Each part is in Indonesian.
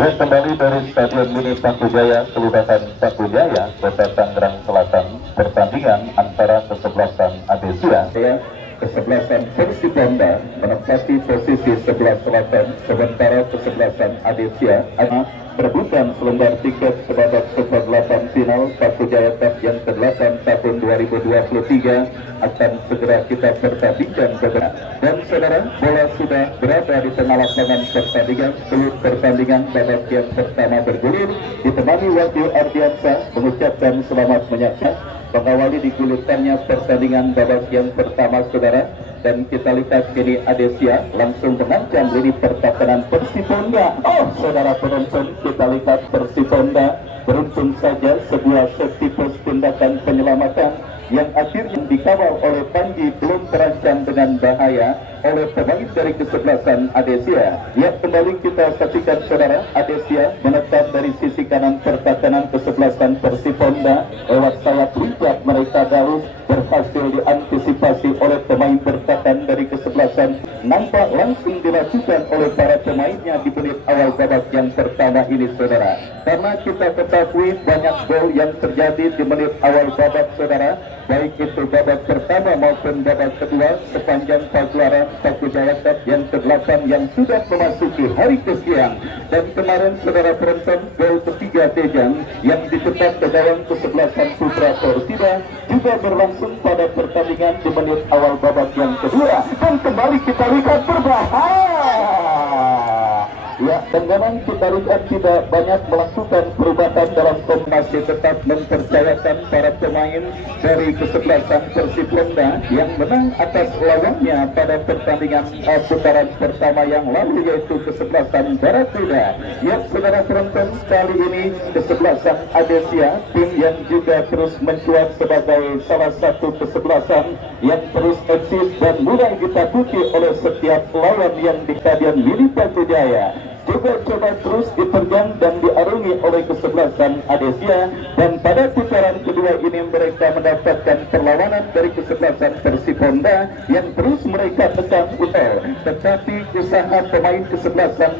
Ya, kembali dari Stadion Mini Pangkujaya, Kelurahan Pangkujaya, Kota Tangerang Selatan, pertandingan antara kesebelasan Adesia kesebelasan Persipanda menempati posisi sebelah selatan, sementara kesebelasan Adesia perebutan selembar tiket sebabak Super 8 final Pangkujaya Cup yang ke-8 tahun 2023 akan segera kita pertandingkan beberapa. Dan saudara, bola sudah berada di tengah lapangan pertandingan. Seluruh pertandingan babak yang pertama bergulir, ditemani Wahyu Ardiansyah mengucapkan selamat menyaksikan. Mengawali digulirkannya pertandingan babak yang pertama, saudara, dan kita lihat kini Adesia langsung mengancam lini pertahanan Persipanda. Oh, saudara penonton, kita lihat Persipanda beruntung saja sebuah set tipes tindakan penyelamatan yang akhirnya dikawal oleh Panji belum terancam dengan bahaya oleh pemain dari kesebelasan Adesia. Ya, kembali kita saksikan saudara, Adesia menetap dari sisi kanan pertahanan kesebelasan Persipanda. Lewat sayap lincah mereka Daus berhasil diantisipasi oleh pemain bertahan dari kesebelasan. Nampak langsung dilakukan oleh para pemainnya di menit awal babak yang pertama ini, saudara. Karena kita ketahui banyak gol yang terjadi di menit awal babak, saudara, baik itu babak pertama maupun babak kedua sepanjang pagelaran Pangkujaya Cup yang ke-8 yang sudah memasuki hari ke-9. Dan kemarin saudara penonton, gol ketiga Tejang yang dicetak ke gawang kesebelasan Putra Persida juga berlangsung pada pertandingan di menit awal babak yang kedua. Dan kembali kita lihat berbahaya. Ya, dan memang kita lihat tidak banyak melakukan perubahan dalam kombinasi, tetap mempercayakan para pemain dari kesebelasan Persipanda yang menang atas lawannya pada pertandingan putaran pertama yang lalu, yaitu kesebelasan Barakuda. Ya, saudara penonton, kali ini kesebelasan Adesia, tim yang juga terus mencuat sebagai salah satu kesebelasan yang terus eksis dan mulai ditakuti oleh setiap lawan yang di Stadion Mini Pangkujaya, juga coba terus diterjang dan diarungi oleh kesebelasan Adesia. Dan pada putaran kedua ini mereka mendapatkan perlawanan dari kesebelasan Persipanda yang terus mereka tekan utel, tetapi usaha pemain kesebelasan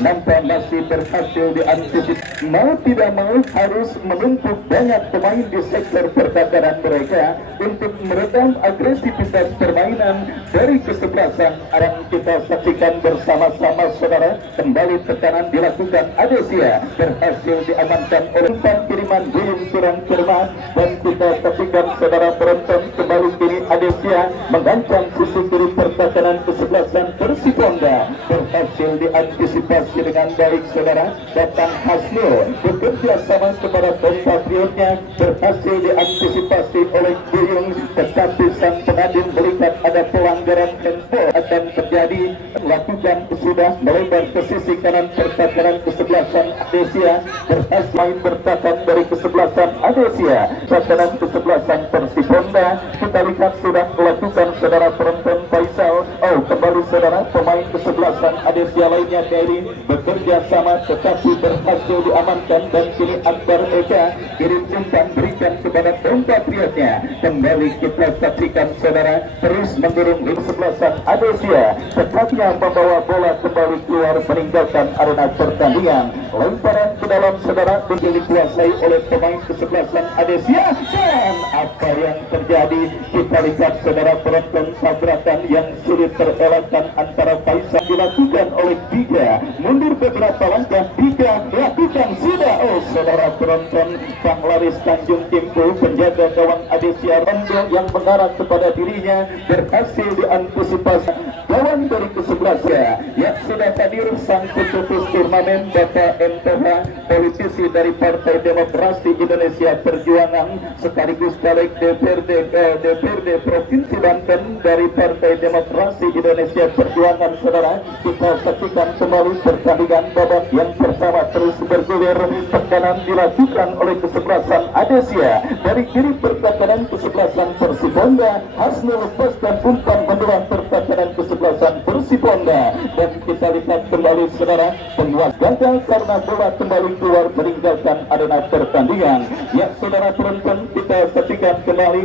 nampak masih berhasil diantisipasi. Mau tidak mau harus menumpuk banyak pemain di sektor pertahanan mereka untuk meredam agresivitas permainan dari kesebelasan. Yang kita saksikan bersama-sama saudara, kembali tekanan dilakukan Adesia, berhasil diamankan oleh umpan kiriman Buyung kurang cermat. Dan kita saksikan saudara penonton, kembali kini Adesia mengancam sisi kiri pertahanan kesebelasan Persipanda, berhasil diantisipasi dengan baik saudara. Datang Hasnul bekerja sama kepada kompatriotnya, berhasil diantisipasi oleh Buyung, tetapi sang pengadil melihat ada pelanggaran handball akan terjadi, lakukan sudah melebar ke sisi kanan pertahanan kesebelasan Adesia, berhasil main bertahan dari kesebelasan Adesia. Pertahanan kesebelasan Persipanda kita lihat sudah melakukan saudara penonton Faisal. Oh, kembali saudara, pemain kesebelasan Adesia lainnya dari bekerja sama tetapi berhasil diamankan. Dan kini Akbar Eka kirim umpan berikan kepada kompatriotnya. Kembali kita saksikan saudara, terus mengurung di kesebelasan Adesia, tepatnya membawa bola kembali keluar meninggalkan arena pertandingan. Lemparan ke dalam saudara dikuasai oleh pemain kesebelasan Adesia. Dan apa yang terjadi kita lihat saudara penonton, tabrakan yang sulit terelakkan antara Faisal dilakukan oleh Tiga, mundur beberapa langkah, Tiga lakukan sudah. Oh, saudara penonton, Panglaris Tanjung Kimpu, penjaga gawang Adesia Rondo yang mengarah kepada dirinya, berhasil diantisipasi gawang dari kesebelasan. Ya, sudah hadir sang pencetus turnamen Bapak MTH, politisi dari Partai Demokrasi Indonesia Perjuangan, sekaligus Caleg DPRD Provinsi Banten dari Partai Demokrasi Indonesia Perjuangan. Saudara, kita saksikan kembali pertandingan babak yang pertama terus bergulir. Tekanan dilakukan oleh kesebelasan Adesia dari kiri pertahanan kesebelasan Persipanda. Hasnul lepaskan umpan mendoan pertahanan kesebelasan Persipanda. Dan kita lihat kembali saudara, penguat gagal karena bola kembali keluar meninggalkan arena pertandingan. Ya saudara penonton, kita saksikan kembali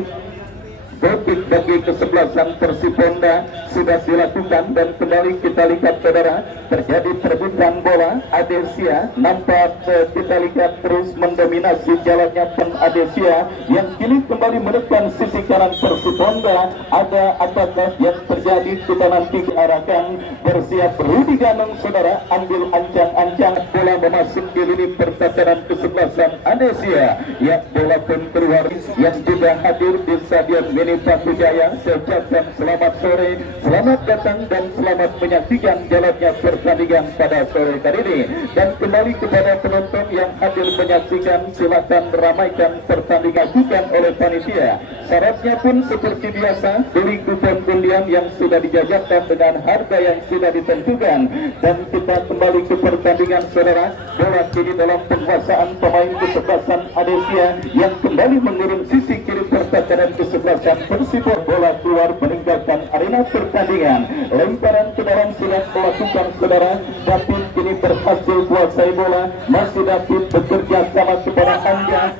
Detik bagi kesebelasan Persiponda sudah dilakukan dan kembali kita lihat saudara terjadi perebutan bola. Adesia nampak kita lihat terus mendominasi jalannya Adesia yang kini kembali menekan sisi kanan Persiponda. Ada apakah yang terjadi kita nanti diarahkan. Bersiap Rudi Ganong saudara, ambil ancang-ancang bola memasuki di lini pertahanan kesebelasan Adesia. Ya, bola pun keluar. Yang juga hadir di Stadion Mini Pakujaya, saya ucapkan selamat sore, selamat datang dan selamat menyaksikan jalannya pertandingan pada sore kali ini. Dan kembali kepada penonton yang hadir menyaksikan, silakan ramaikan pertandingan bukan oleh panitia. Syaratnya pun seperti biasa, beli kupon undian yang sudah dijajakan dengan harga yang sudah ditentukan. Dan kita kembali ke pertandingan saudara. Bola kini dalam penguasaan pemain kesebelasan Adesia yang kembali mengurung sisi kiri pertahanan kesebelasan Persipo. Bola keluar meninggalkan arena pertandingan. Lemparan ke dalam silang melakukan saudara. David kini berhasil kuasai bola. Masih David bekerja sama kepada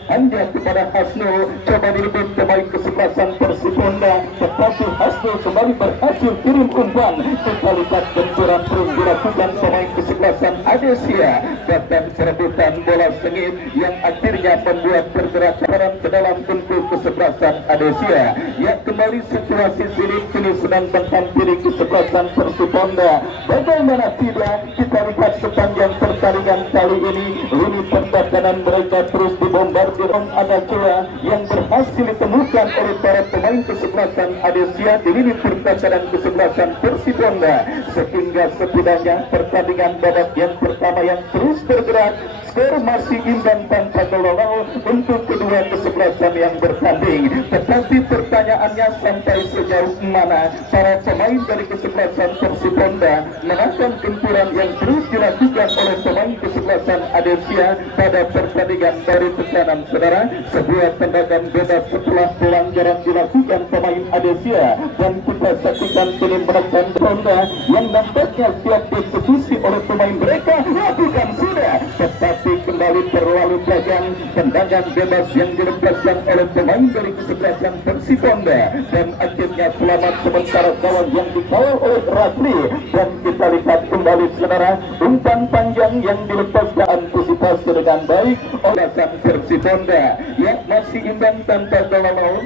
Anja kepada Hasno. Coba direbut pemain kesebelasan Persiponda, tetapi Hasno kembali berhasil kirim umpan. Kita lihat benturan terus dilakukan pemain kesebelasan Adesia. Bahkan perebutan bola sengit yang akhirnya membuat pergerakan ke dalam untuk kesebelasan Adesia. Ya, kembali situasi sini kini sedang menghampiri kesebelasan Persiponda. Bagaimana tidak, kita lihat sepanjang pertandingan kali ini lini pertahanan mereka terus dibombardir. Ada celah yang berhasil ditemukan oleh para pemain kesebelasan Adesia di lini pertahanan kesebelasan Persiponda, sehingga setidaknya pertandingan babak yang pertama yang terus bergerak, skor masih imbang tanpa gol untuk kedua kesebelasan yang bertanding. Tetapi pertanyaannya, sampai sejauh mana para pemain dari kesebelasan Persiponda menahan gempuran yang terus dilakukan oleh pemain kesebelasan Adesia pada pertandingan dari tekanan saudara. Sebuah tendangan bebas setelah pelanggaran dilakukan pemain Adesia, dan kita saksikan kini menekan Honda yang nampaknya siap dieksekusi oleh pemain mereka. Lakukan sudah, tetapi kembali terlalu tajam tendangan bebas yang dilepaskan oleh pemain dari kesebelasan Persiponda, dan akhirnya selamat sementara kawan yang dikawal oleh Rafli. Dan kita lihat kembali saudara, umpan panjang yang dilepaskan antisipasi dengan baik oleh sang Persiponda. Ya, masih imbang tanpa gol.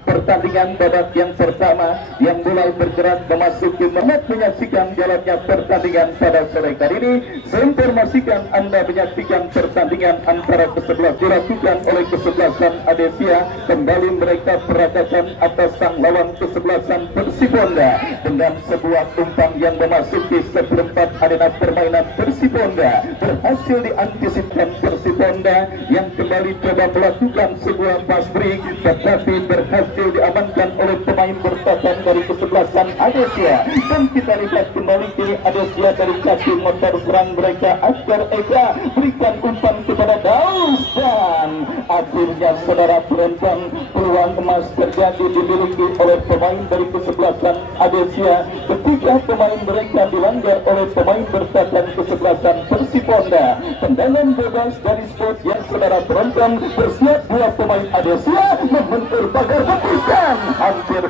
Pertandingan babak yang pertama yang mulai bergerak memasuki menyaksikan jalannya pertandingan pada sore kali ini. Saya informasikan Anda menyaksikan pertandingan antara kesebelasan dilakukan oleh kesebelasan Adesia. Kembali mereka peradakan atas sang lawan kesebelasan Persiponda dengan sebuah umpan yang memasuki seperempat arena permainan Persiponda. Berhasil diantisipasi Persiponda yang kembali coba melakukan sebuah pass break, tetapi berhasil diamankan oleh pemain bertahan dari kesebelasan Adesia. Dan kita lihat kembali kini Adesia dari kaki motor serang mereka. Askar Eka berikan umpan kepada Daus, dan akhirnya saudara penonton, peluang emas terjadi dimiliki oleh pemain dari kesebelasan Adesia ketika pemain mereka dilanggar oleh pemain bertahan kesebelasan Persiponda. Tendangan bebas dari spot yang saudara penonton, bersiap dua pemain Adesia membentur pagar butikan.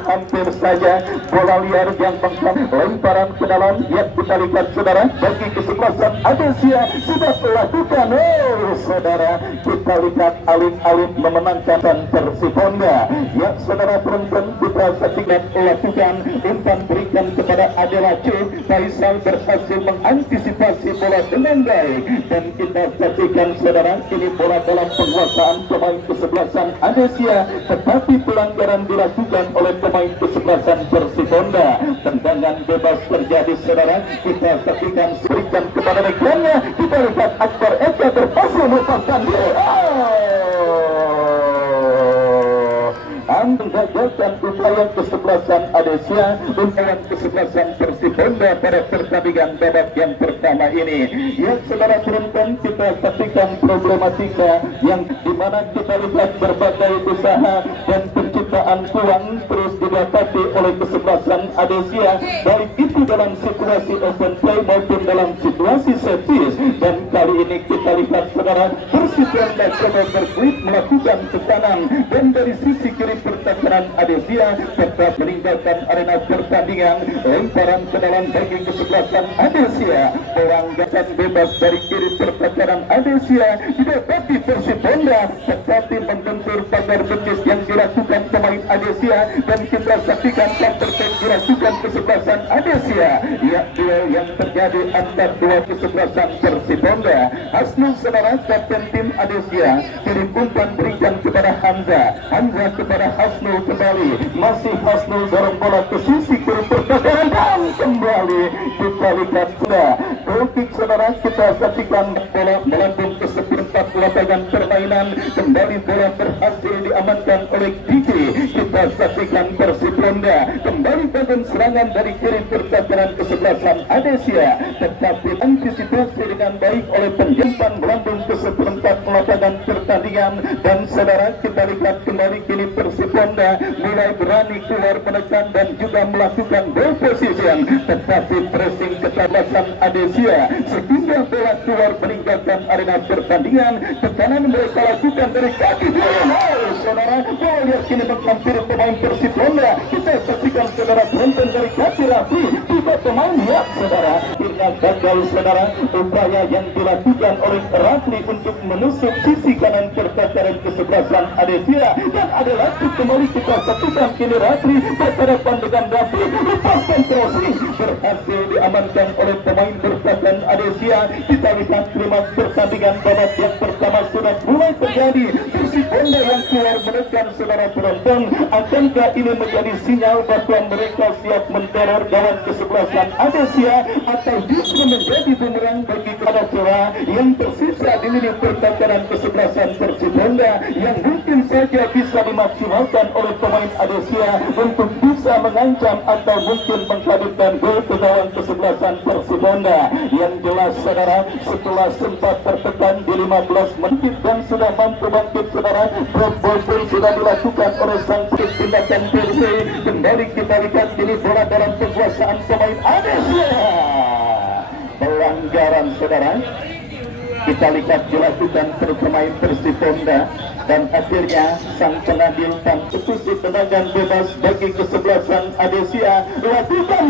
Hampir saja bola liar yang lemparan ke dalam. Ya, kita lihat saudara, bagi kesebelasan Adesia sudah melakukan. Saudara, kita lihat alih-alih memenangkan Persiponda. Ya, saudara penonton, kita saksikan melakukan umpan berikan kepada Adelace. Faisal berhasil mengantisipasi bola dengan baik, dan kita saksikan saudara, ini bola dalam penguasaan pemain kesebelasan Adesia, tetapi pelanggaran dilakukan oleh pemain kesebelasan Persiponda. Tendangan bebas terjadi saudara, kita saksikan berikan kepada rekannya. Kita lihat Akbar Eka berhasil melepaskan dia. Menggagalkan upaya kesebelasan Adesia untuk kesebelasan Persiponda pada pertandingan babak yang pertama ini. Ya, saudara penonton, kita saksikan problematika yang dimana kita lihat berbagai usaha dan penciptaan peluang terus didapati oleh kesebelasan Adesia, baik itu dalam situasi open play maupun dalam situasi set piece. Dan kali ini kita lihat saudara, Persiponda coba berkuit melakukan tekanan, dan dari sisi kiri pertahanan Adesia tetap meninggalkan arena pertandingan. Lemparan ke dalam bagi kesebelasan Adesia, pelanggaran bebas dari kiri pertahanan Adesia didapati Persib Honda, tetapi membentur pagar betis yang dilakukan pemain Adesia, dan kita saksikan counter attack dilakukan kesebelasan Adesia. Ya, duel yang terjadi antara dua kesebelasan Persib Honda. Hasnul saudara kapten tim Adesia, kirim umpan berikan kepada Hamza kepada Hasnul kembali, masih Hasnul dorong bola ke sisi kiri pertahanan dan kembali kita lihat sudah goal kick saudara. Kita saksikan bola melambung ke seperempat lapangan permainan, kembali bola berhasil diamankan oleh Diki. Kita saksikan Persib Honda kembali bangun serangan dari kiri pertahanan kesebelasan Adesia, tetapi antisipasi dengan baik oleh penjempan melambung ke seperempat lapangan pertandingan. Dan saudara kita lihat kembali kini Persib Honda mulai berani keluar menekan dan juga melakukan ball position, tetapi pressing keterbatasan Adesia sehingga bola keluar meninggalkan arena pertandingan. Tekanan mereka lakukan dari kaki saudara, bola lihat kini menghampiri pemain Persib Honda. Kita saksikan saudara penonton dari kaki Rafli, tiba pemain lihat saudara, akhirnya gagal saudara upaya yang dilakukan oleh Rafli untuk menusuk sisi kanan pertahanan kesebelasan Adesia, dan ada lagi kembali kita saksikan kini Rafli berhadapan dengan Rafli, lepaskan crossing berhasil diamankan oleh pemain pertahanan Adesia. Kita lihat klimaks pertandingan babak yang pertama sudah mulai terjadi. Persib Honda yang keluar menekan saudara penonton, akankah ini menjadi sinyal bahwa mereka siap menteror gawang kesebelasan Adesia, atau justru menjadi bumerang bagi kepada celah yang tersisa di lini pertahanan kesebelasan Persib Honda, yang mungkin saja bisa dimaksimalkan oleh pemain Adesia untuk bisa mengancam atau mungkin menghadirkan gol ke gawang kesebelasan Persib Honda. Yang jelas saudara, setelah sempat tertekan di 15 menit dan sudah mampu bangkit saudara, drop ball pun sudah dilakukan oleh sang tindakan PSV. Kembali kita lihat ini bola dalam kekuasaan pemain Adesia, pelanggaran saudara kita lihat dilakukan pemain Persib Honda, dan akhirnya sang pengadil eksekusi tendangan bebas bagi kesebelasan Adesia lakukan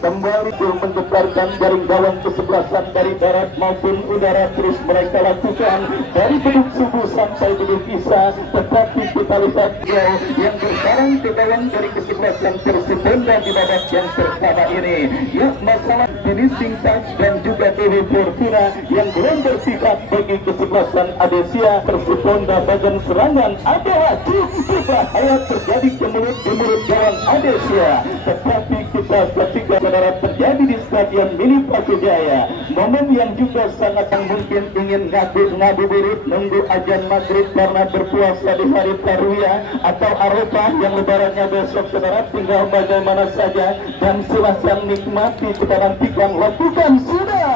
kembali menggetarkan jaring gawang kesebelasan dari darat maupun udara. Terus mereka lakukan dari beduk subuh sampai beduk isya, tetapi kita lihat gol yang bersarang ke gawang dari kesebelasan Persib Honda di babak yang pertama ini. Ya, masalah finishing touch dan juga Dewi Fortuna yang belum bersifat bagi kesebelasan Adesia. Persib Honda bagian serangan adalah berbahaya terjadi di mulut gawang Adesia, tetapi kita saksikan saudara terjadi di Stadion Mini Brawijaya, momen yang juga sangat mungkin ingin ngabuburit nunggu azan maghrib karena berpuasa di hari Tarwiyah atau Arafah yang lebarannya besok saudara, tinggal bagaimana saja dan silahkan nikmati. Kita nantikan lakukan sudah.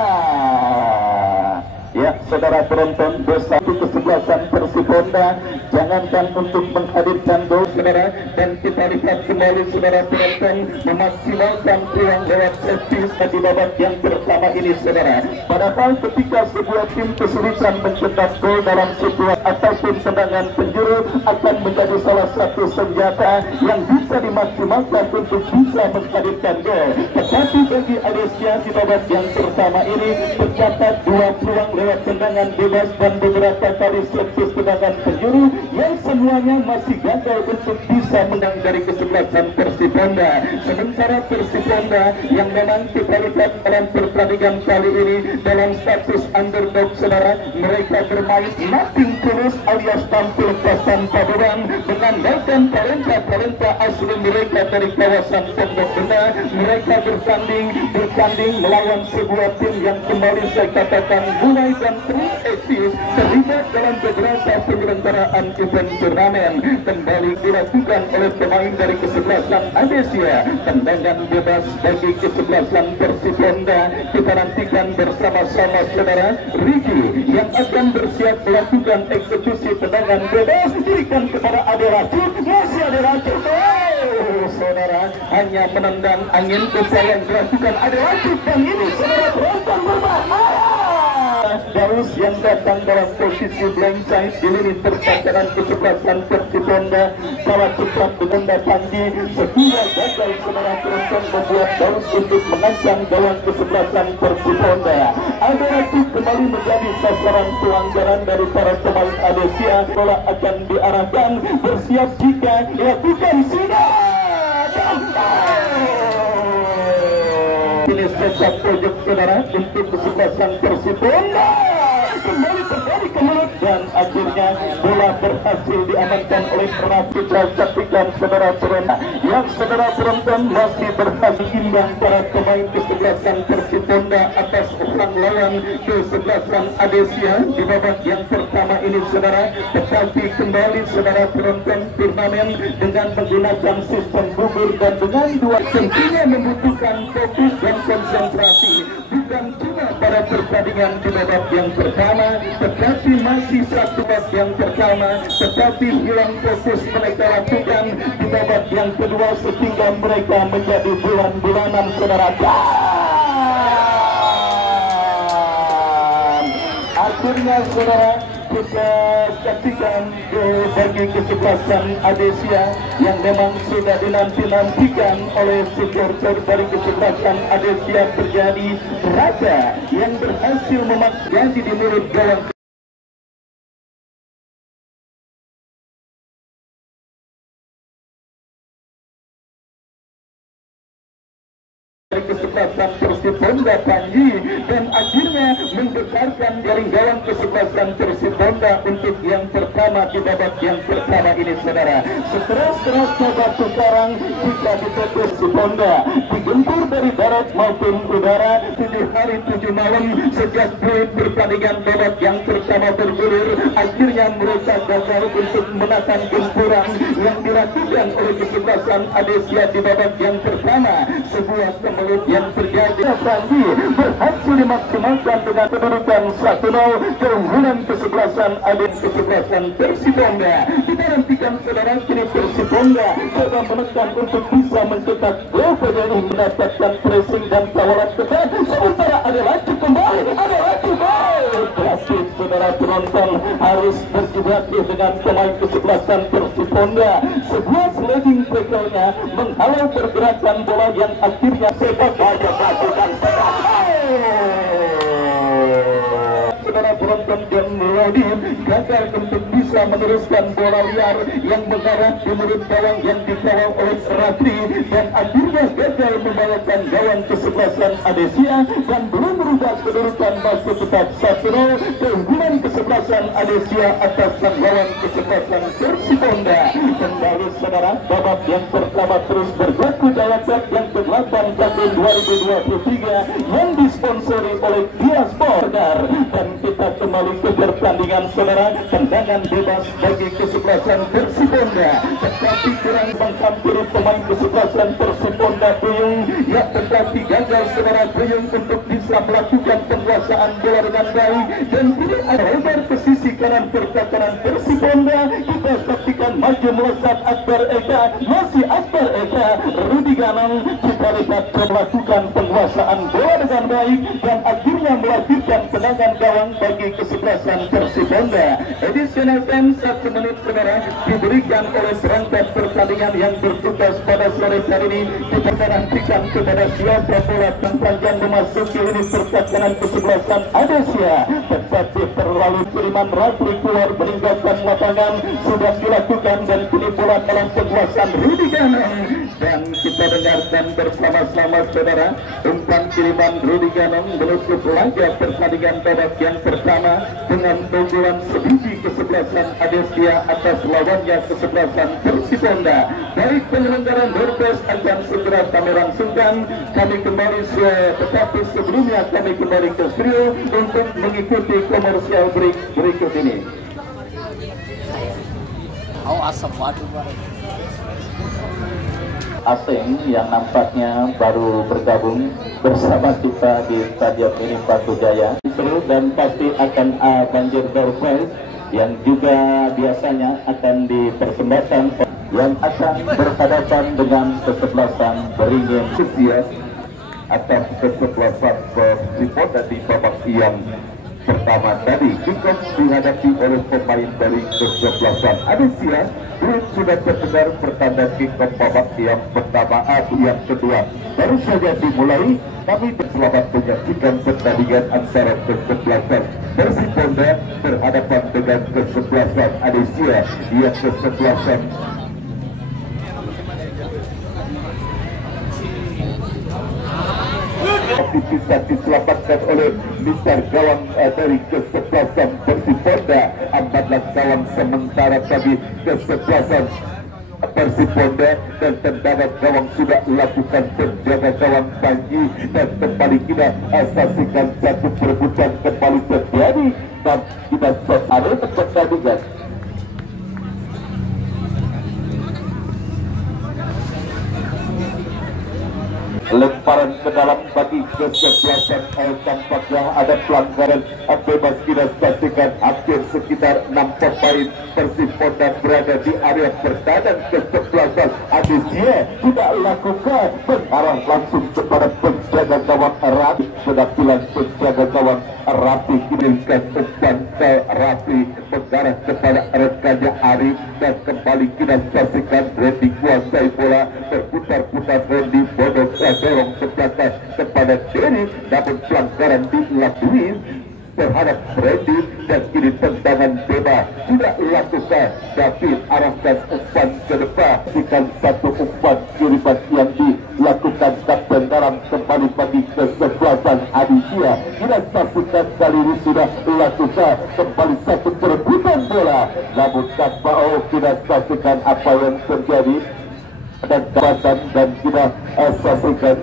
Ya, saudara penonton, dosa kesebelasan Persib Honda jangankan untuk menghadirkan gol saudara, dan kita lihat kembali saudara penonton memaksimalkan peluang lewat set piece di babak yang pertama ini saudara. Padahal ketika sebuah tim kesulitan mencetak gol dalam situasi ataupun tendangan penjuru akan menjadi salah satu senjata yang bisa dimaksimalkan untuk bisa menghadirkan gol. Tetapi bagi Adesia di babak yang pertama ini tercatat 2 peluang lewat tendangan bebas dan beberapa kali servis tendangan penjuru yang semuanya masih gagal untuk bisa menang dari kesebelasan Persib Honda. Sementara Persib Honda yang memang kita lihat dalam pertandingan kali ini dalam status underdog saudara, mereka bermain nothing tulus alias tampil tanpa beban, mengandalkan talenta asli mereka dari kawasan Pondok Benda. Mereka bertanding melawan sebuah tim yang kembali saya katakan mulai dan terlibat dalam beberapa penyelenggaraan event turnamen. Kembali dilakukan oleh pemain dari kesebelasan Adesia, tendangan bebas bagi kesebelasan Persib Honda. Kita nantikan bersama-sama saudara Riki yang akan bersiap melakukan eksekusi tendangan bebas, diberikan kepada Aderacik, masih Aderacik. Saudara hanya menendang angin upaya yang dilakukan Aderacik, dan ini saudara penonton berbahaya. Daus yang datang dalam posisi blank side di lini pertahanan kesebelasan Persibonda. Salah cepat Bunda Panji sekira gagal sebenarnya penonton membuat Daus untuk mengancam gawang kesebelasan Persibonda. Aderatu kembali menjadi sasaran pelanggaran dari para pemain Adesia. Bola akan diarahkan, bersiap jika dilakukan sinar. Ini sesat pojok saudara untuk kesebelasan Persibonda. Kembali terjadi ke mulut dan akhirnya bola berhasil diamankan oleh Rapitra. Saksikan saudara penonton yang saudara penonton masih berhasil imbang para pemain kesebelasan Persibonda atas orang lawan kesebelasan Adesia di babak yang pertama ini saudara. Tetapi kembali saudara penonton turnamen dengan menggunakan sistem gugur dan dengan dua tentunya membutuhkan fokus dan konsentrasi bukan cuma pada pertandingan di babak yang pertama, tetapi masih satu babak yang pertama, tetapi hilang fokus mereka lakukan di babak yang kedua sehingga mereka menjadi bulan-bulanan saudara. Akhirnya saudara kita saksikan bagi kesebelasan Adesia yang memang sudah dinanti-nantikan oleh supporter dari kesebelasan Adesia terjadi raja yang berhasil memaksa di mulut gawang kesebelasan Persibonda Panji dan akhirnya membesarkan jaring gawang kesebelasan Persibonda untuk yang pertama di babak yang pertama ini saudara. Sekeras-kerasnya batu karang jika di Persibonda digempur dari darat maupun udara 7 hari 7 malam sejak pertandingan babak yang pertama bergulir, akhirnya mereka gagal untuk menahan gempuran yang dilakukan oleh kesebelasan Adesia di babak yang pertama. Sebuah yang terjadi Panji berhasil dimaksimalkan dengan kedudukan 1-0 keunggulan kesebelasan kesebelasan Persibonda. Kita nantikan saudara kini Persibonda coba menekan untuk bisa mencetak gol ini mendapatkan pressing dan kawalan ketat sementara ada lagi kembali klasik saudara penonton harus berjibaku dengan pemain kesebelasan Persibonda. Sebuah sliding tackle-nya menghalau pergerakan bola yang akhirnya sepak saja melakukan saudara penonton dan Radin gagal untuk bisa meneruskan bola liar yang mengarah di mulut gawang yang dikawal oleh Ratri dan akhirnya gagal membawakan gawang kesebelasan Adesia dan belum merubah kedudukan masih tetap 1-0 keunggulan kesebelasan Adesia atas gawang kesebelasan Persibonda. Kembali saudara babak yang pertama terus berlaku dalam set yang ke-8 tahun 2023 yang disponsori oleh Dia Sport dan kita kembali ke pertandingan saudara. Tendangan bebas bagi kesebelasan Persibonda tetapi kurang menghampiri pemain kesebelasan Persibonda Buyung ya, tetapi gagal saudara Buyung untuk bisa melakukan penguasaan bola dengan baik dan ini ada lebar ke sisi kanan pertahanan Persibonda. Kita saksikan maju melesat Akbar Eka, masih Akbar Eka, Rudi Ganang kita lihat melakukan penguasaan bola dengan baik dan akhirnya melahirkan tendangan gawang bagi kesebelasan Persibonda. Additional time 1 menit saudara diberikan oleh perangkat pertandingan yang bertugas pada sore hari ini. Kita menantikan kepada siapa bola panjang memasuki unit pertahanan kesebelasan Adesia, tetapi terlalu kiriman Ratri keluar meninggalkan lapangan sudah dilakukan dan kini bola dalam penguasaan Rudi Ganang dan kita dengarkan bersama-sama saudara umpan kiriman Rudi Ganang menutup laga pertandingan babak yang pertama dengan keunggulan sebiji kesebelasan Adesia atas lawannya kesebelasan Persibonda. Baik penyelenggaraan Dorbes akan segera kami langsungkan, kami kembali tetapi sebelumnya kami kembali ke studio untuk mengikuti komersial break berikut ini. Asing yang nampaknya baru bergabung bersama kita di Stadion ini Batu Jaya seru dan pasti akan banjir doorway yang juga biasanya akan dipersembahkan yang akan berhadapan dengan kesebelasan Beringin Sukses atas kesebelasan Persibonda di babak yang pertama tadi kick-off dihadapi oleh pemain dari kesebelasan Adesia. Belum sudah terdengar pertanda kick-off babak yang pertama atau yang kedua baru saja dimulai. Kami selamat menyaksikan pertandingan antara kesebelasan Persiponda berhadapan dengan kesebelasan Adesia. Yang kesebelasan bisa diselamatkan oleh Mister gawang dari kesebelasan Persiponda. Ambatlah gawang sementara tadi kesebelasan Persiponda dan tendangan gawang sudah lakukan penjaga gawang Panji dan kembali kita saksikan satu perebutan kembali terjadi dan kita selesai pertandingan. Lemparan ke dalam bagi kesebelasan tampaknya ada pelanggaran bebas. Kita saksikan hampir sekitar 6 pemain Persiponda berada di area pertahanan kesebelasan Adesia tidak lakukan mengarah langsung kepada penjaga gawang Rapi. Penampilan penjaga gawang Rapi kirimkan umpan ke Rapi mengarah kepada rekannya Arif dan kembali kita saksikan Randy kuasai bola berputar-putar. Randy bodok dorong ke belakang kepada Denny, namun pelanggaran dilalui terhadap Randy dan kini tendangan bebas sudah lakukan. David arahkan umpan ke depan, sikan satu umpan kiriman yang dilakukan kapten dalam kembali bagi kesebelasan Adesia. Kita saksikan kali ini sudah lakukan kembali satu perebutan bola, namun tanpa kita saksikan apa yang terjadi dan kawasan dan kita saksikan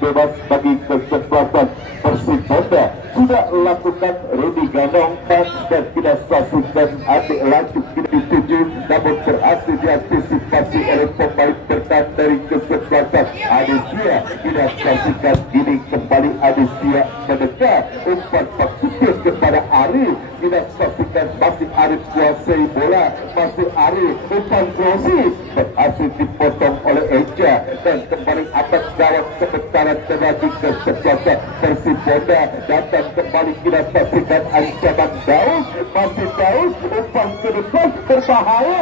bebas bagi kesebelasan Persiponda sudah lakukan Rudy Ganong dan tidak saksikan adik laju kita dituju, namun berhasil diantisipasi oleh pemain bertahan dari kesebelasan Adesia. Kita saksikan ini kembali Adesia mendekat umpan maksudnya kepada Arif. Kita saksikan masih Arif kuasai bola, masih Arif umpan krosis berhasil dipotong oleh Eja dan kembali atas gawang sementara tenaga kesebelasan Persiponda datang kembali. Kita saksikan ancaman Daus, masih Daus umpan ke depan berbahaya.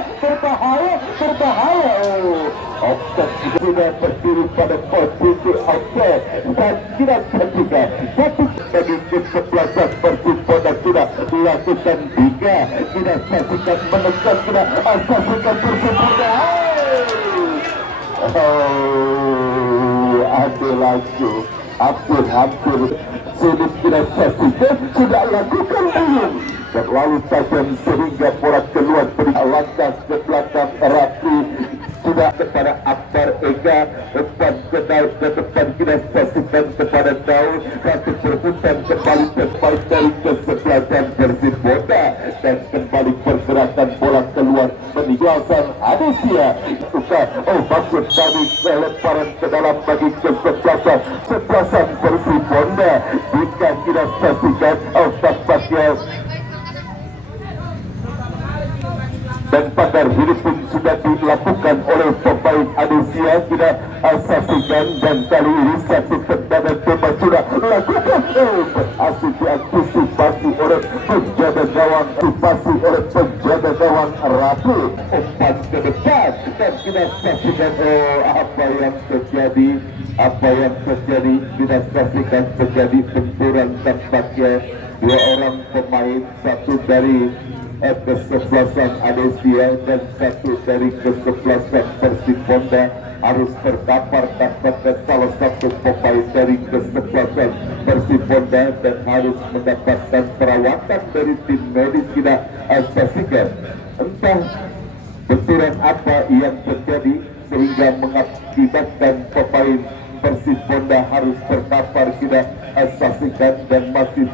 Offset sudah berdiri pada posisi offset dan kita saksikan satu bagi kesebelasan Persiponda sudah dilakukan 3. Kita saksikan menekan, kita saksikan Persiponda ada laju hampir sulit kita saksikan sudah lakukan belum terlalu tajam sehingga bola keluar beri langkah ke belakang Rapi sudah kepada Akbar Ega umpan ke depan. Kita saksikan kepada Daud satu perebutan kembali terbaik dari kesebelasan Persiponda dan kembali pergerakan bola keluar peninggalan Adesia. Maksud kami lemparan ke dalam bagi kesebelasan Persiponda. Jika kita saksikan tampaknya dan pagar hidup pun sudah dilakukan oleh pemain Adesia. Kita saksikan dan kali ini satu tendangan bebas sudah lakukan berhasil diantisipasi oleh penjaga gawang Rapi umpan ke depan dan kita saksikan apa yang terjadi. Kita saksikan terjadi benturan tampaknya dua orang pemain, satu dari kesebelasan Adesia dan satu dari kesebelasan Persiponda harus terkapar tampaknya salah satu pemain dari kesebelasan Persiponda dan harus mendapatkan perawatan dari tim medis. Kita saksikan entah benturan apa yang terjadi sehingga mengakibatkan pemain Persiponda harus terkapar. Kita saksikan dan masih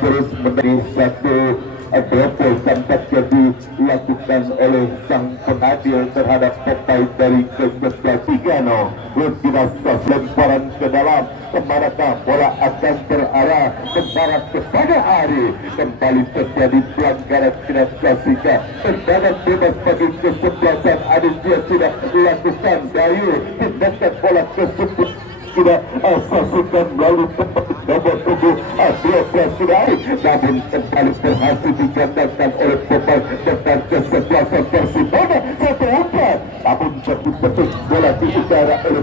terus menjadi satu berapa tampaknya dilakukan oleh sang pengadil terhadap pemain dari ke-11 Tigano. Rutinitas lemparan ke dalam, kemanakah bola akan berarah, mengarah kepada Ari. Kembali terjadi pelanggaran klasifikasi. Tendangan bebas bagi ke-11 Aditya sudah dilakukan. Dayu tindakan bola ke-11 sudah asasikan melalui tempat nomor tubuh 12 sudah, namun kembali berhasil digandakan oleh pemain dengan kesebelasan Persibona 1-4. Namun betul-betul bola diutara oleh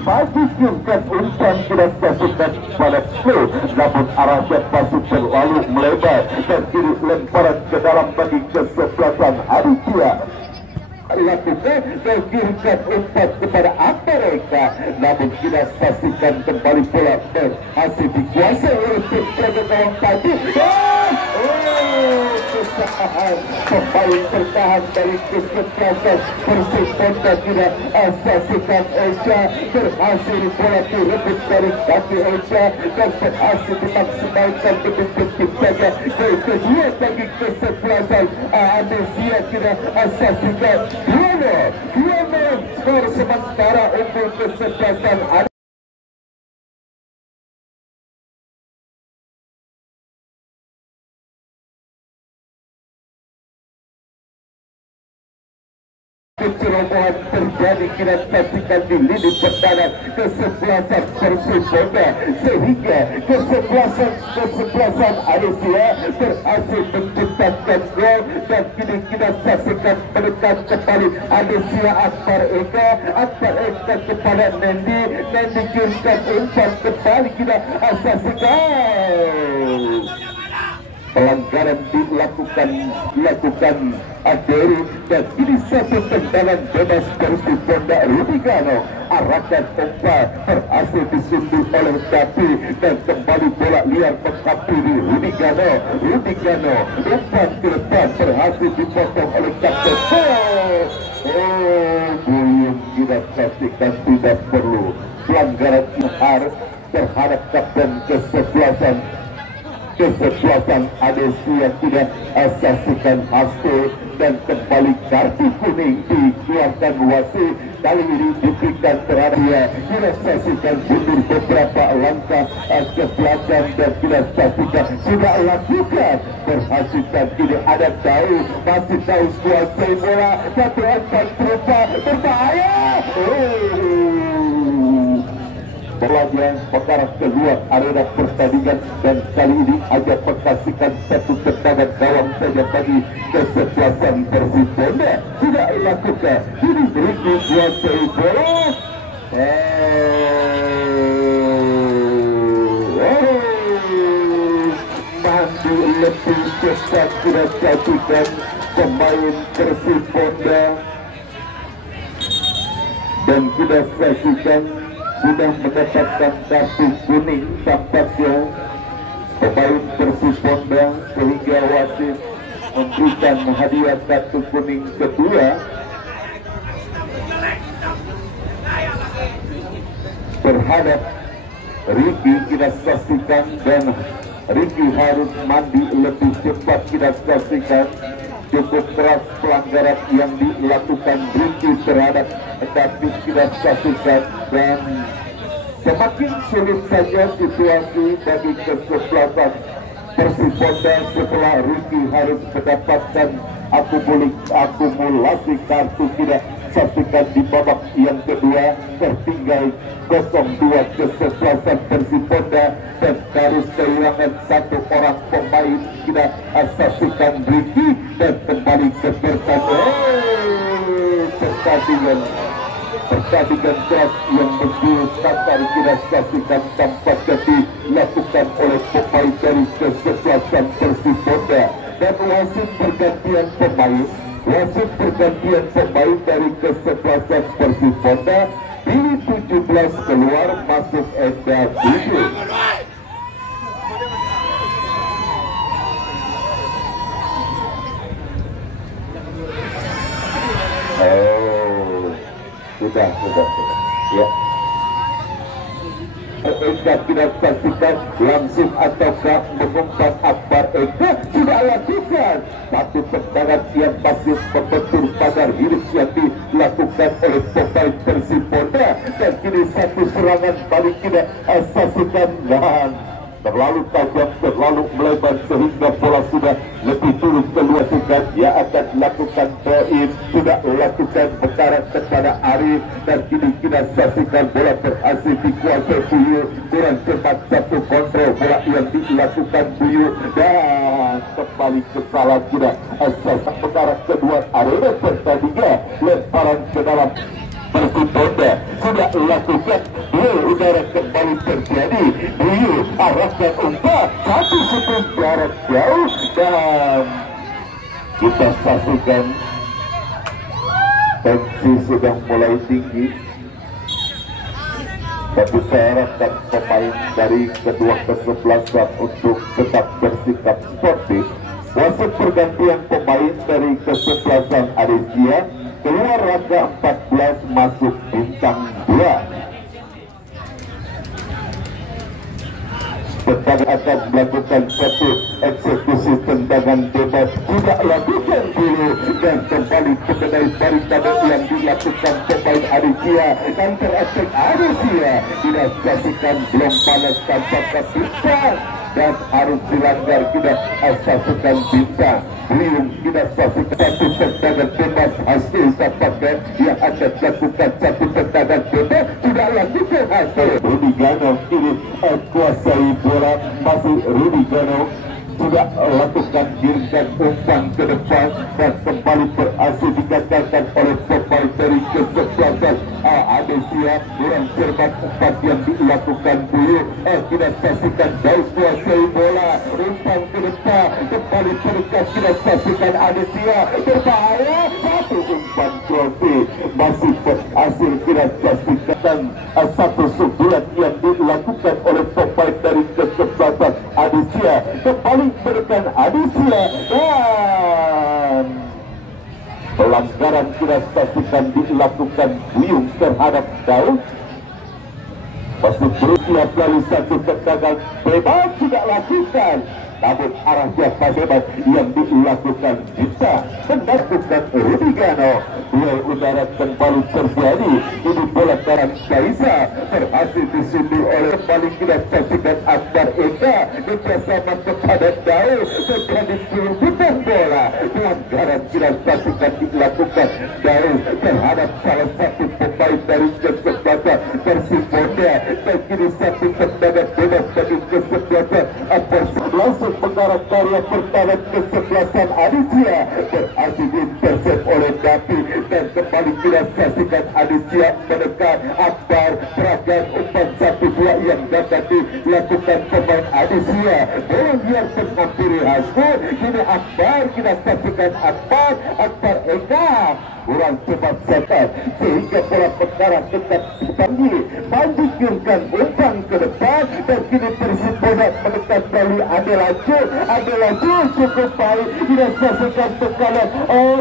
Maju kirimkan umpan sudah asasikan pada Flo, namun arahnya masih terlalu melebar dan kini lemparan ke dalam bagi kesebelasan Aditya lakukan dan kirimkan umpan kepada mereka, namun tidak pastikan kembali bola berhasil dikuasai oleh tim jaga gawang tadi. Kesalahan pemain bertahan dari kesebelasan Persibona tidak asasikan Eja, berhasil bola direbut dari kaki Eja dan berhasil dimaksimalkan dengan tim jaga. Gol kedua bagi kesebelasan Anesia tidak asasikan 2-0 skor sementara untuk kesebelasan kecerobohan terjadi kira pastikan di lini pertahanan kesebelasan Persibona sehingga kesebelasan Anesia berhasil menciptakan gol dan kini kita saksikan menekan kembali Anesia Akbar Eka kepada Nendi kirimkan umpan kembali kita saksikan. Pelanggaran dilakukan Aderi dan ini satu tendangan bebas Persibona. Rudigano arahkan umpan berhasil disunduh oleh Tapi dan kembali bola liar menghampiri Rudigano umpan ke depan berhasil dipotong oleh Kapten. Belum kita pastikan tidak perlu pelanggaran terhadap Kapten kesebelasan Anesia tidak asasikan Hasto dan kembali kartu kuning dikeluarkan wasit. Kali ini diberikan terhadap dia saksikan mundur beberapa langkah ke belakang dan tidak saksikan sudah lakukan berhasilkan kini ada tahu masih tahu kuasai bola 1-4 berbahaya. Bolanya mengarah keluar arena pertandingan dan kali ini hanya menghasilkan satu tendangan gawang saja bagi kesebelasan Persibona. Sudah lakukan ini berikut kuasai bola. Mandi lebih cepat sudah jadikan pemain Persibona dan kita saksikan sudah mendapatkan kartu kuning tampaknya pemain Persibona sehingga wasit memberikan hadiah kartu kuning kedua terhadap Ricky. Kita saksikan dan Ricky harus mandi lebih cepat. Kita saksikan cukup keras pelanggaran yang dilakukan Ricky terhadap David. Kita saksikan dan semakin sulit saja situasi bagi kesebelasan Persibona setelah Ricky harus mendapatkan akumulasi kartu. Tidak saksikan di babak yang kedua tertinggal 0-2 kesebelasan Persibona dan harus kehilangan satu orang pemain. Kita saksikan Ricky dan kembali ke pertandingan keras yang begitu sangat kita saksikan tampaknya dilakukan oleh pemain dari kesebelasan Persibona dan wasit pergantian pemain dari kesebelasan Persibona. Pilih 17 keluar masuk Enda 7. Sudah ya. Eka kita saksikan langsung ataukah mengumpat Akbar Eka sudah lakukan satu tendangan yang masih membentur pagar hidup yang dilakukan oleh pemain Persiponda dan kini satu serangan balik kita saksikan dan terlalu tajam, terlalu melebar sehingga bola sudah lebih turun keluar. Dia akan lakukan poin, sudah lakukan bekaran kepada Arif dan kini kita saksikan bola berhasil dikuasai Buyu. Kurang cepat satu kontrol bola yang dilakukan Buyu dan kembali ke salah kita asas bekaran kedua arena pertandingan lemparan ke dalam Persiponda sudah lakukan duel udara kembali terjadi. Buyu arahkan umpan satu sekund jarak jauh dan kita saksikan tensi sudah mulai tinggi. Tapi saya harapkan pemain dari kedua kesebelasan untuk tetap bersikap sportif. Wasit pergantian pemain dari kesebelasan Adesia keluar raga 14 masuk bintang 2. Tetap akan melakukan satu eksekusi tendangan bebas tidak lakukan dulu dan kembali mengenai daripada yang dilakukan pemain Adesia dan terakhir Adesia tidak saksikan belum panas tanpa bintang dan harus dilanggar tidak saksikan bintang. Belum tidak saksikan satu tendangan bebas hasil dapatkan yang akan lakukan satu tendangan bebas tidak lakukan hasil. Rudi Gano kini kuasai bola, masih Rudi Gano sudah lakukan giringkan umpan ke depan dan kembali berhasil dikatakan oleh pemain dari kesebelasan Adesia. Kurang cermat umpan yang dilakukan Buyu. Kita saksikan Daus kuasai bola, umpan ke depan kembali terdekat. Kita saksikan Adesia berbahaya, satu umpan trofi masih berhasil. Kita saksikan satu sundulan yang dilakukan oleh pemain dari kesebelasan Adesia kembali menekan Adesia dan pelanggaran kita saksikan dilakukan Buyung terhadap Daud. Masih berusia melalui satu tendangan bebas tidak lakukan, namun arahnya bebas yang dilakukan bisa melakukan Rudi Gano. Duel udara kembali terjadi. Ini bola kanan Kaisa berhasil disundur oleh kembali kita saksikan Akbar Eka bersama kepada Daud terjadi perebutan bola. Pelanggaran kita saksikan dilakukan Daud terhadap salah satu pemain dari kesebelasan Persiponda dan kini satu tendangan bebas bagi kesebelasan langsung mengarah karya pertahanan kesebelasan Adesia berhasil diintersep oleh Dapi dan kembali kita saksikan Adesia menekan Akbar. Peragaan umpan 1-2 yang dapat dilakukan pemain Adesia. Bola liar menghampiri Hasbun. Kini Akbar, kita saksikan Akbar Eka kurang cepat sekat sehingga bola perkara tetap dipanggil mandikirkan umpan ke depan dan kini Persiponda menekan kali ada laju cukup baik. Kita saksikan tekanan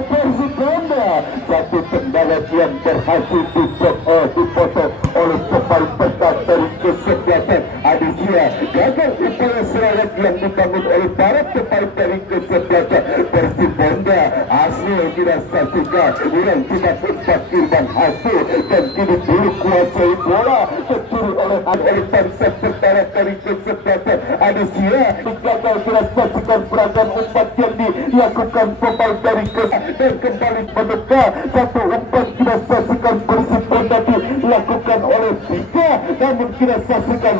Persiponda, satu tendangan yang berhasil dipotong oleh pemain pertahanan dari kesebelasan Adesia. Gagal upaya serangan yang dibangun oleh para pemain dari kesebelasan Persiponda. Hasil kita saksikan kurang cepat umpan Irfan Hasil dan kini dulu kuasai bola tercuri oleh bangsa pertahanan dari kesebelasan Adesia. Gagal kita saksikan beragam umpan yang dilakukan pemain dari dan kembali menekan satu umpan kita saksikan Persiponda dilakukan oleh Bika, namun kita saksikan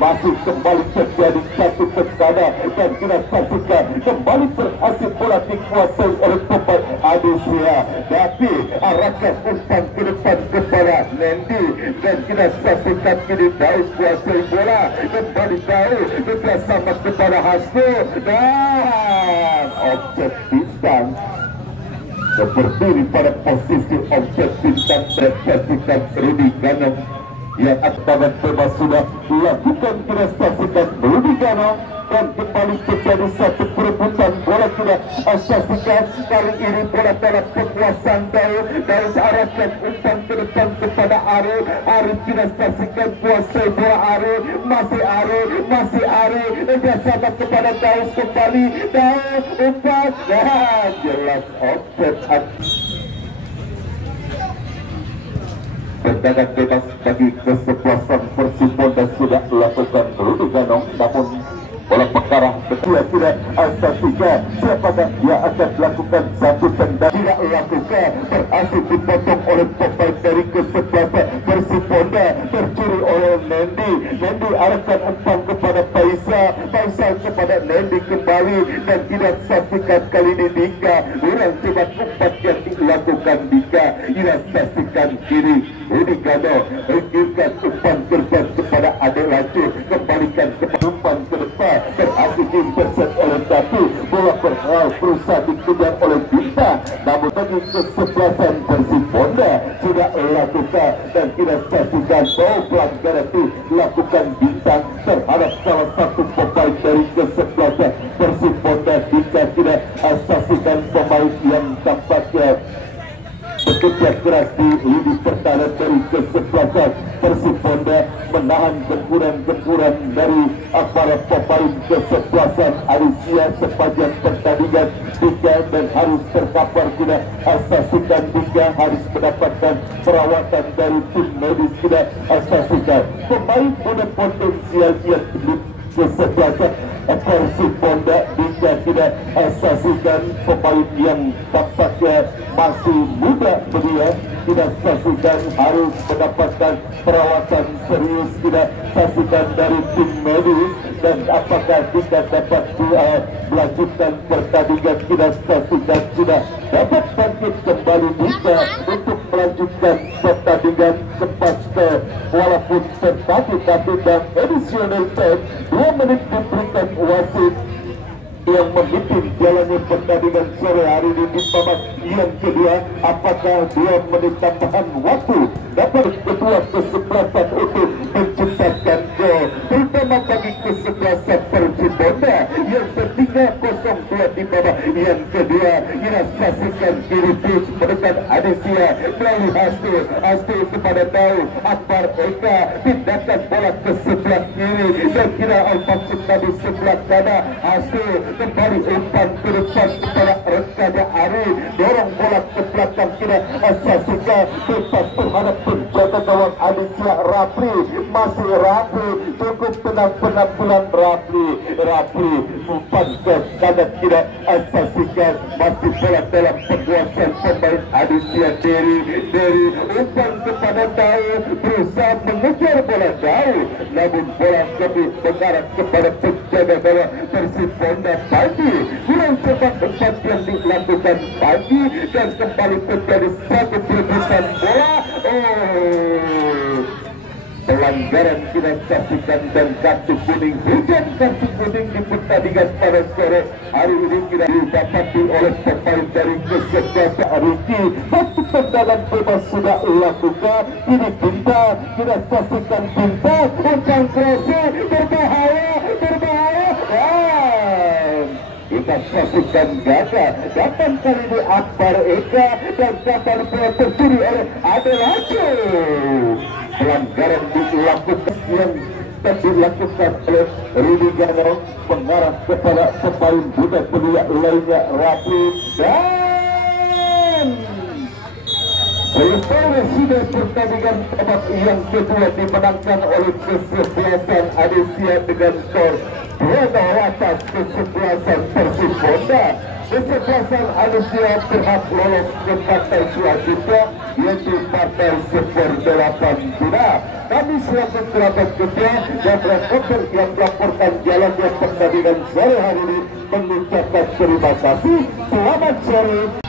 masih kembali terjadi satu tekanan dan kita saksikan kembali berhasil bola dikuasai oleh pemain Adesia. Tapi arahkan umpan ke depan kepada Nendi dan kita saksikan kini Daud kuasai bola kembali Daud bersama kepada Hasno dan objek bintang berdiri pada posisi objek bintang. Saksikan Rudi Gano yang akan bebas sudah lakukan kita saksikan Budi Gano dan kembali terjadi satu perebutan bola sudah saksikan kali ini bola dalam penguasaan dari arahkan umpan ke depan kepada Arul. Arul kita saksikan kuasai bola Arul, masih Arul dia sama kepada Daus kembali Daus umpan dan jelas offside. Tendangan bebas bagi kesebelasan Persibonda sudah dilakukan Rudi Ganong, namun bola mengarah kedua tidak asasikan. Siapakah dia akan melakukan satu tendangan tidak lakukan, berhasil dipotong oleh pemain dari kesebelasan Persibonda, tercuri oleh Nendi arahkan umpan kepada Faisal kepada Nendi kembali dan tidak saksikan kali ini Dika kurang cepat umpan yang dilakukan Dika tidak saksikan kiri Rudi Gano mengirimkan umpan terbang kepada Adel Lacur, kembalikan ke umpan ke depan berhasil diimpersat oleh Datu, bola berusaha dikejar oleh Dika, namun bagi kesebelasan Persibonda sudah lakukan dan tidak saksikan bahwa pelanggaran itu lakukan Bintang terhadap salah satu pemain dari kesebelasan Persibonda. Dika tidak saksikan pemain yang tampaknya bekerja keras di lini pertahanan dari kesebelasan Persibonda menahan gempuran dari para pemain kesebelasan Alicia sepanjang pertandingan. Dika dan harus terkapar tidak saksikan Dika harus mendapatkan perawatan dari tim medis tidak saksikan pemain muda potensial yang kesebelasan Persibonda. Dika tidak saksikan pemain yang tampaknya masih muda belia tidak saksikan harus mendapatkan perawatan serius tidak saksikan dari tim medis dan apakah Dika dapat melanjutkan pertandingan tidak saksikan sudah dapat bangkit kembali Dika untuk melanjutkan pertandingan sempat walaupun tertatih dan additional time 2 menit diberikan wasit yang memimpin jalannya pertandingan sore hari ini di babak yang kedua. Apakah 2 menit tambahan waktu dapat kedua kesebelasan untuk menciptakan gol terutama bagi kesebelasan Persibonda yang bertinggal 0-2 di babak yang kedua. Kita saksikan kiri pitch mendekat Adesia melalui Hasto kepada Daud Akbar Eka, tindakan bola ke sebelah kiri dan kira maksud tadi sebelah kanan. Hasto kembali umpan ke depan kepada rekannya Ari, dorong bola ke belakang kira saksikan bebas terhadap penjaga gawang Aditya Rapli, masih Rapli cukup penampilan Rapli umpan ke kanan kira saksikan masih bola dalam penguasaan pemain Aditya dari umpan kepada Daud berusaha mengejar bola Daud namun bola lebih mengarah kepada penjaga gawang Persibonda Pagi. Kurang cepat umpan yang dilakukan Pagi dan kembali terjadi satu perebutan bola. Pelanggaran kita saksikan dan kartu kuning, hujan kartu kuning di pertandingan pada sore hari ini kita didapati oleh pemain dari kesebelasan Riki. Satu tendangan bebas sudah lakukan. Ini Bintang, kita saksikan Bintang umpan crossing berbahaya kita saksikan Gada datang kali ini Akbar Eka dan dapat bola tercuri oleh Adel Lacur. Pelanggaran dilakukan yang dilakukan oleh Rudi Gano mengarah kepada pemain muda belia lainnya Rapi dan selesai sudah pertandingan babak yang kedua dimenangkan oleh kesebelasan Adesia dengan skor 2-0 atas kesebelasan Persibonda. Kesebelasan Adesia berhak lolos ke partai selanjutnya yaitu partai Super 8 final. Kami selaku kerabat kerja dan reporter yang melaporkan jalannya pertandingan sore hari ini mengucapkan terima kasih. Selamat sore.